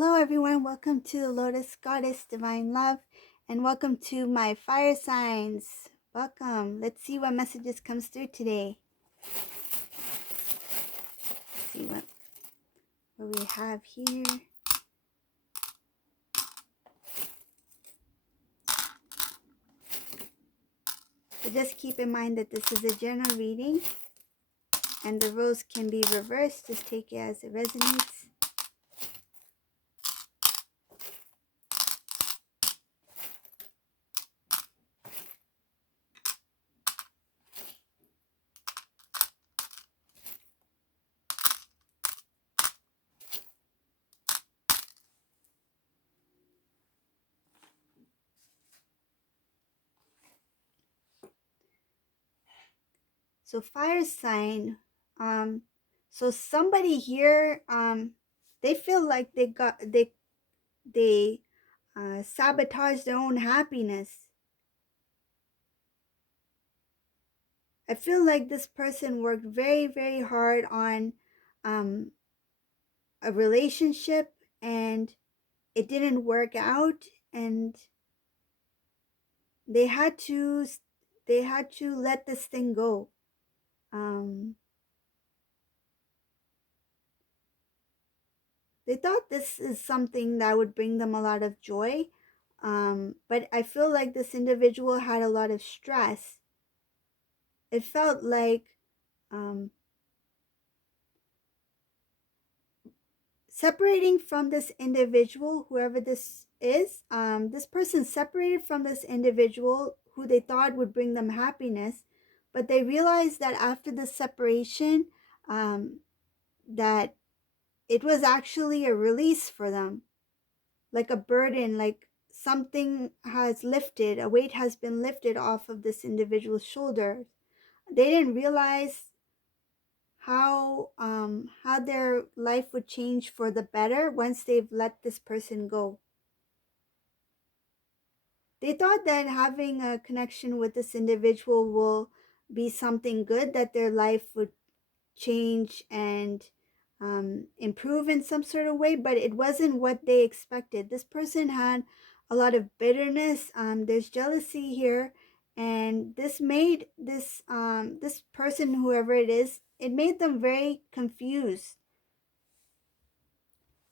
Hello everyone, welcome to the Lotus Goddess Divine Love, and welcome to my fire signs. Welcome. Let's see what messages comes through today. Let's see what we have here. So just keep in mind that this is a general reading and the roles can be reversed. Just take it as it resonates. So fire sign, so somebody here, they feel like they sabotage their own happiness. I feel like this person worked very, very hard on a relationship and it didn't work out, and they had to let this thing go. They thought this is something that would bring them a lot of joy, but I feel like this individual had a lot of stress. It felt like separating from this individual, whoever this is, this person separated from this individual who they thought would bring them happiness, but they realized that after the separation, that it was actually a release for them, like a burden, like something has lifted, a weight has been lifted off of this individual's shoulders. They didn't realize how their life would change for the better once they've let this person go. They thought that having a connection with this individual will be something good, that their life would change and improve in some sort of way, but it wasn't what they expected. This person had a lot of bitterness. There's jealousy here, and this made this person, whoever it is, it made them very confused.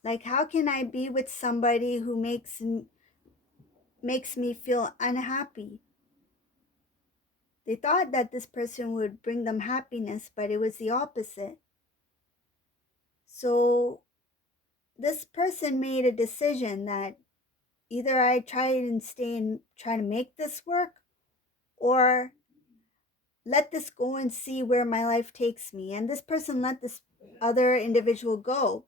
Like, how can I be with somebody who makes me feel unhappy? They thought that this person would bring them happiness, but it was the opposite. So this person made a decision that either I try and stay and try to make this work, or let this go and see where my life takes me. And this person let this other individual go.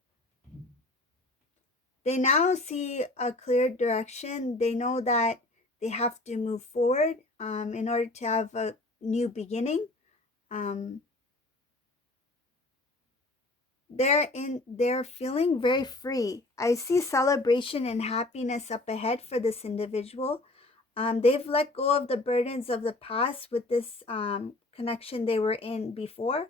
They now see a clear direction. They know that they have to move forward in order to have a new beginning. They're feeling very free. I see celebration and happiness up ahead for this individual. They've let go of the burdens of the past with this connection they were in before.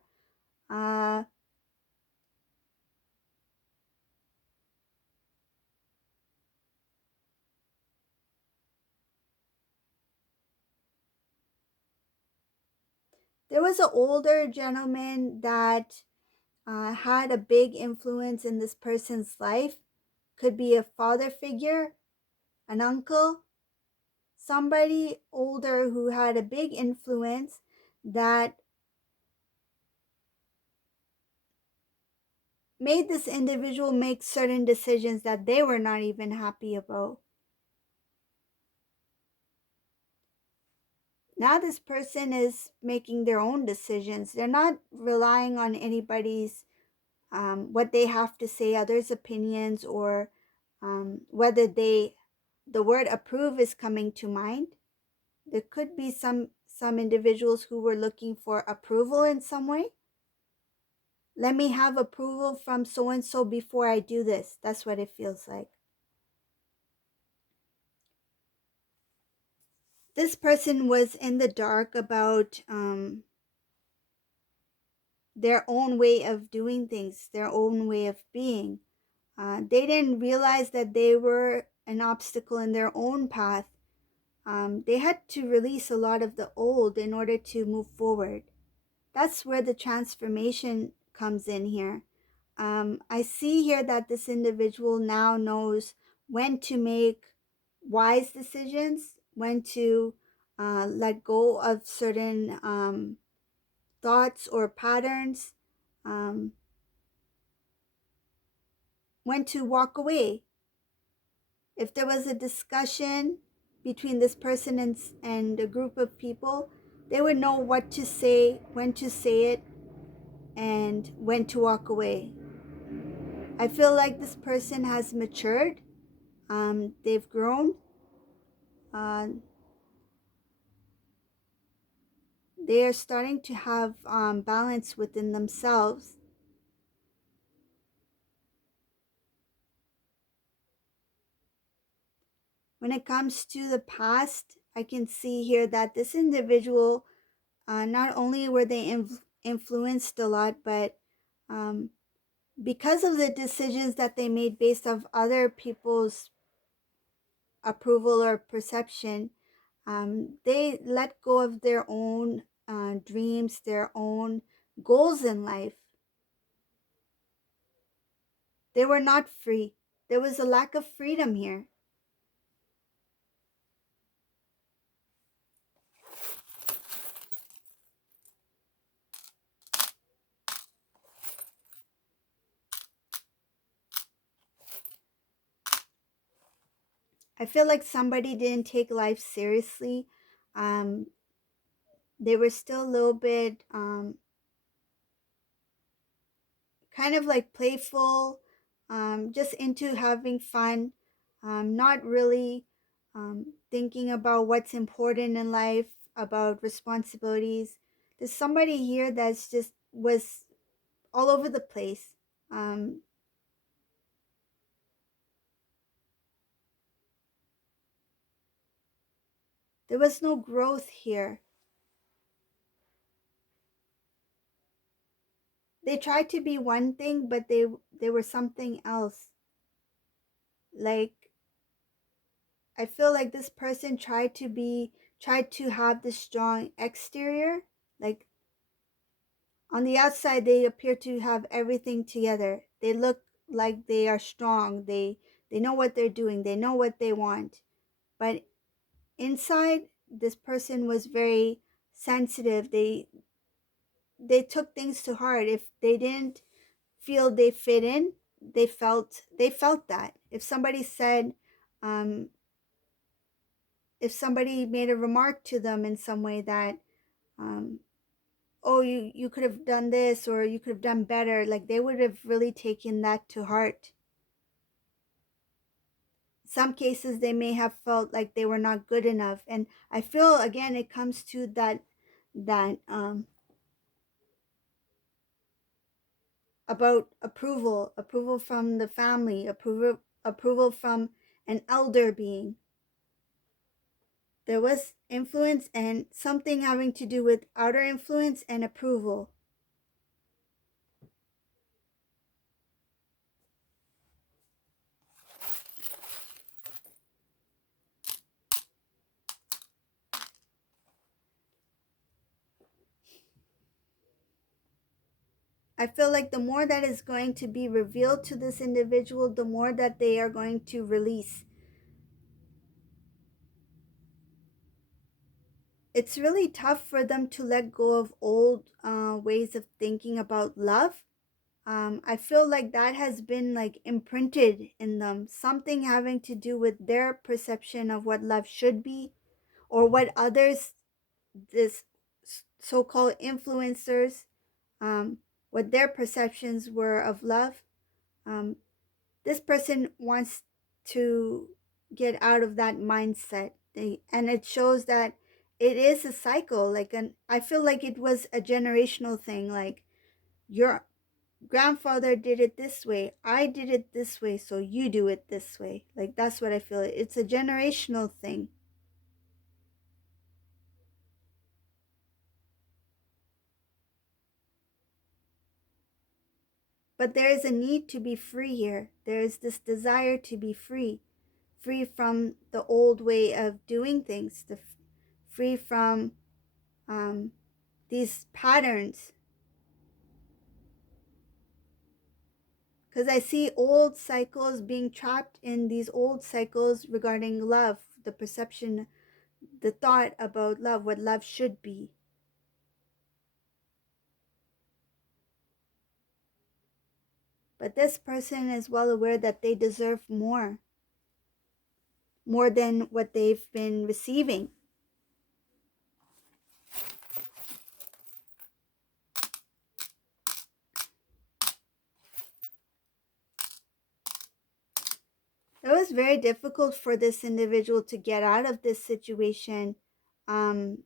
There was an older gentleman that had a big influence in this person's life. Could be a father figure, an uncle, somebody older who had a big influence that made this individual make certain decisions that they were not even happy about. Now this person is making their own decisions. They're not relying on anybody's what they have to say, others' opinions, or whether the word approve is coming to mind. There could be some individuals who were looking for approval in some way. Let me have approval from so and so before I do this. That's what it feels like. This person was in the dark about their own way of doing things, their own way of being. They didn't realize that they were an obstacle in their own path. They had to release a lot of the old in order to move forward. That's where the transformation comes in here. I see here that this individual now knows when to make wise decisions, when to let go of certain thoughts or patterns, um, when to walk away. If there was a discussion between this person and a group of people, they would know what to say, when to say it, and when to walk away. I feel like this person has matured. They've grown. Uh, they are starting to have balance within themselves. When it comes to the past, I can see here that this individual, not only were they influenced a lot, but um, because of the decisions that they made based off other people's approval or perception, they let go of their own dreams, their own goals in life. They were not free. There was a lack of freedom here. I feel like somebody didn't take life seriously. Um, they were still a little bit kind of like playful, just into having fun, not really thinking about what's important in life, about responsibilities. There's somebody here that's just was all over the place. Um, there was no growth here. They tried to be one thing, but they were something else. Like, I feel like this person tried to have this strong exterior. Like, on the outside, they appear to have everything together. They look like they are strong. They know what they're doing. They know what they want. But inside, this person was very sensitive. They took things to heart. If they didn't feel they fit in, they felt that. If somebody said, um, if somebody made a remark to them in some way that, um, oh, you could have done this or you could have done better, like they would have really taken that to heart. Some cases they may have felt like they were not good enough, and I feel again it comes to that about approval from the family, approval from an elder being. There was influence and something having to do with outer influence and approval. I feel like the more that is going to be revealed to this individual, the more that they are going to release. It's really tough for them to let go of old ways of thinking about love. I feel like that has been like imprinted in them, something having to do with their perception of what love should be, or what others, this so-called influencers, what their perceptions were of love. Um, this person wants to get out of that mindset. And it shows that it is a cycle. Like, I feel like it was a generational thing. Like, your grandfather did it this way, I did it this way, so you do it this way. Like, that's what I feel. It's a generational thing. But there is a need to be free here. There is this desire to be free, free from the old way of doing things, free from um, these patterns. Because I see old cycles, being trapped in these old cycles regarding love, the perception, the thought about love, what love should be. But this person is well aware that they deserve more than what they've been receiving. It was very difficult for this individual to get out of this situation um,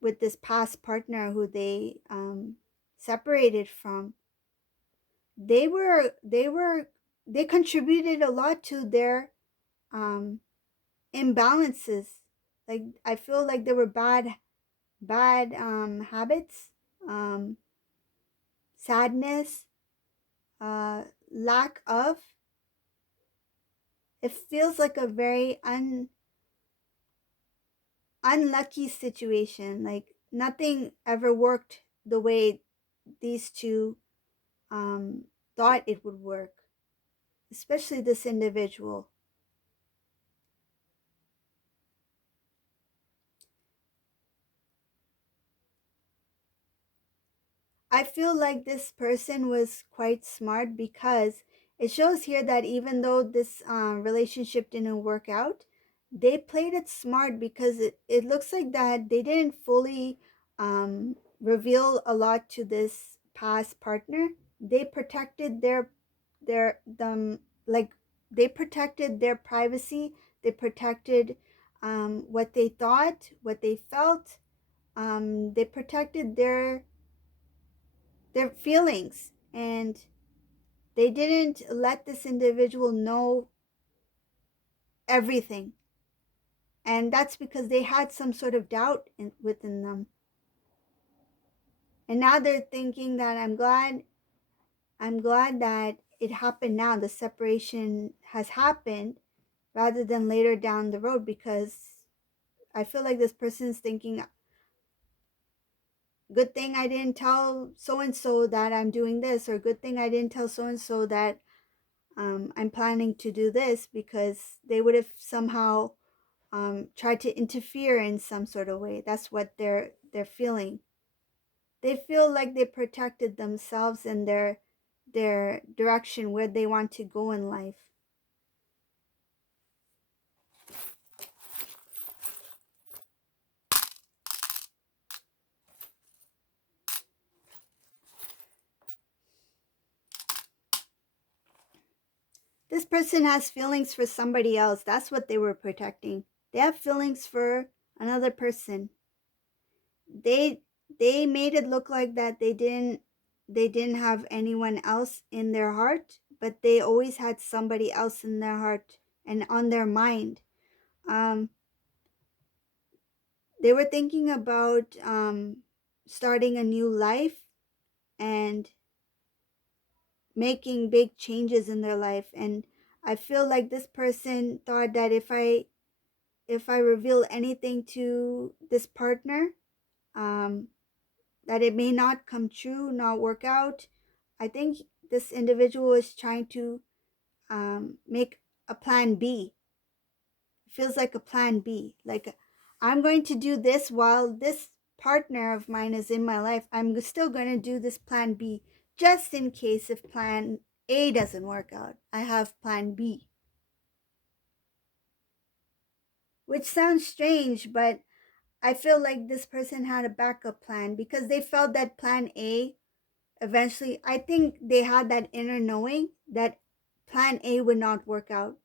with this past partner who they separated from. They contributed a lot to their um, imbalances. Like, I feel like there were bad habits, um, sadness, lack of. It feels like a very unlucky situation. Like, nothing ever worked the way these two um, thought it would work, especially this individual. I feel like this person was quite smart, because it shows here that even though this relationship didn't work out, they played it smart, because it looks like that they didn't fully reveal a lot to this past partner. They protected their them like they protected their privacy. They protected what they thought, what they felt. They protected their feelings, and they didn't let this individual know everything. And that's because they had some sort of doubt within them. And now they're thinking that I'm glad that it happened now. The separation has happened rather than later down the road, because I feel like this person's thinking, good thing I didn't tell so and so that I'm doing this, or good thing I didn't tell so and so that I'm planning to do this, because they would have somehow tried to interfere in some sort of way. That's what they're feeling. They feel like they protected themselves and their direction, where they want to go in life. This person has feelings for somebody else. That's what they were protecting. They have feelings for another person. They they made it look like that they didn't have anyone else in their heart, but they always had somebody else in their heart and on their mind. Um, they were thinking about starting a new life and making big changes in their life. And I feel like this person thought that if I reveal anything to this partner, um, that it may not come true, not work out. I think this individual is trying to make a plan B. It feels like a plan B. Like, I'm going to do this while this partner of mine is in my life. I'm still going to do this plan B, just in case if plan A doesn't work out. I have plan B. Which sounds strange, but I feel like this person had a backup plan, because they felt that plan A eventually, I think they had that inner knowing that plan A would not work out.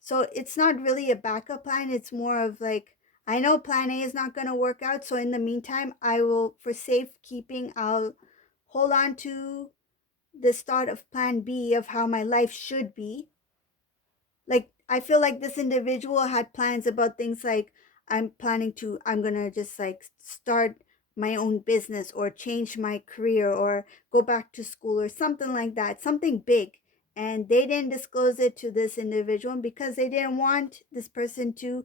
So it's not really a backup plan. It's more of like, I know plan A is not going to work out. So in the meantime, I will, for safekeeping, I'll hold on to this thought of plan B of how my life should be. Like, I feel like this individual had plans about things like, I'm going to just like start my own business or change my career or go back to school or something like that, something big. And they didn't disclose it to this individual because they didn't want this person to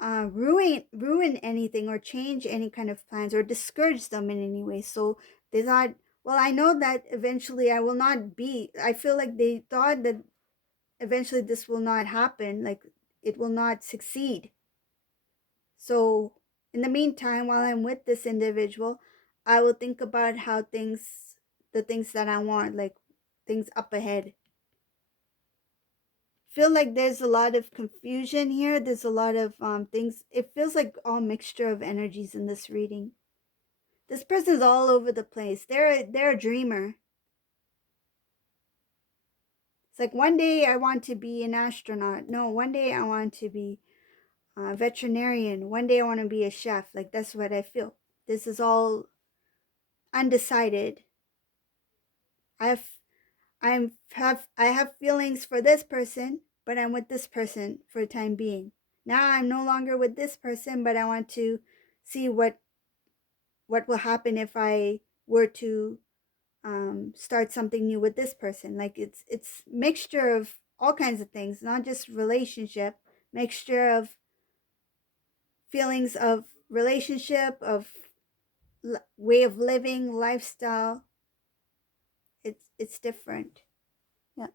ruin anything or change any kind of plans or discourage them in any way. So they thought, well, I know that eventually I will not be. I feel like they thought that eventually this will not happen, like it will not succeed. So in the meantime, while I'm with this individual, I will think about how the things that I want, like things up ahead. Feel like there's a lot of confusion here. There's a lot of things. It feels like all mixture of energies in this reading. This person's all over the place. They're a dreamer. It's like one day I want to be an astronaut. No, one day I want to be a veterinarian. One day I want to be a chef. Like that's what I feel. This is all undecided. I have I have feelings for this person, but I'm with this person for the time being. Now I'm no longer with this person, but I want to see what will happen if I were to start something new with this person. Like it's mixture of all kinds of things, not just relationship, mixture of feelings of relationship, of way of living, lifestyle. It's different. Yeah.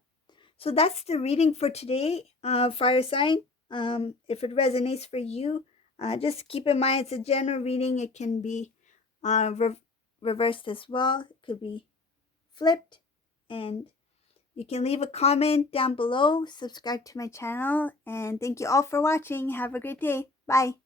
So that's the reading for today, fire sign. If it resonates for you, just keep in mind it's a general reading. It can be reversed as well. It could be flipped. And you can leave a comment down below, subscribe to my channel, and thank you all for watching. Have a great day. Bye.